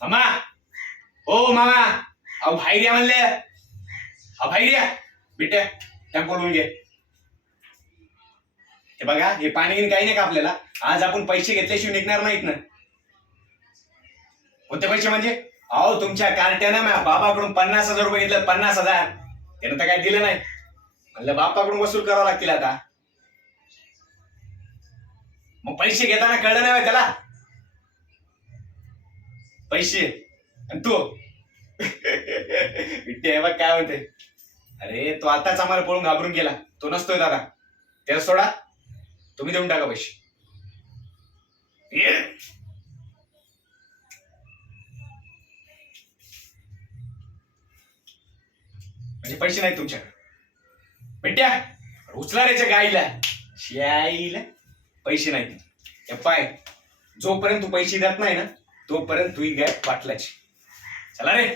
मामा, ओ मामा, अहो बाहेर या म्हणले. अहो बाहेर या बेट्या, टेम्पो बोलून घे. हे बघा, हे पाणी काही नाही का आपल्याला. आज आपण पैसे घेतल्याशिवाय निघणार नाहीत ना. कोणते पैसे म्हणजे? अहो तुमच्या कार्ट्यानं माझ्या बाबाकडून 50,000 रुपये घेतले. 50,000 त्यानं तर काय दिलं नाही. म्हणलं बापाकडून वसूल करावं लागतील आता. मग पैसे घेताना कळलं नाही त्याला पैसे. आणि तू विट्टे बघ काय म्हणते. अरे तो आताच आम्हाला पळून घाबरून गेला. तो नसतोय दादा. त्याला सोडा, तुम्ही देऊन टाका पैसे. म्हणजे पैसे नाहीत तुमच्याकडे. बेट्या उचला रे गाईला शियाईला. पैसे नाहीत. हे पाय, जोपर्यंत तू पैसे देत नाही ना तोपर्यंत तू गाय पाटलाची. चला रे.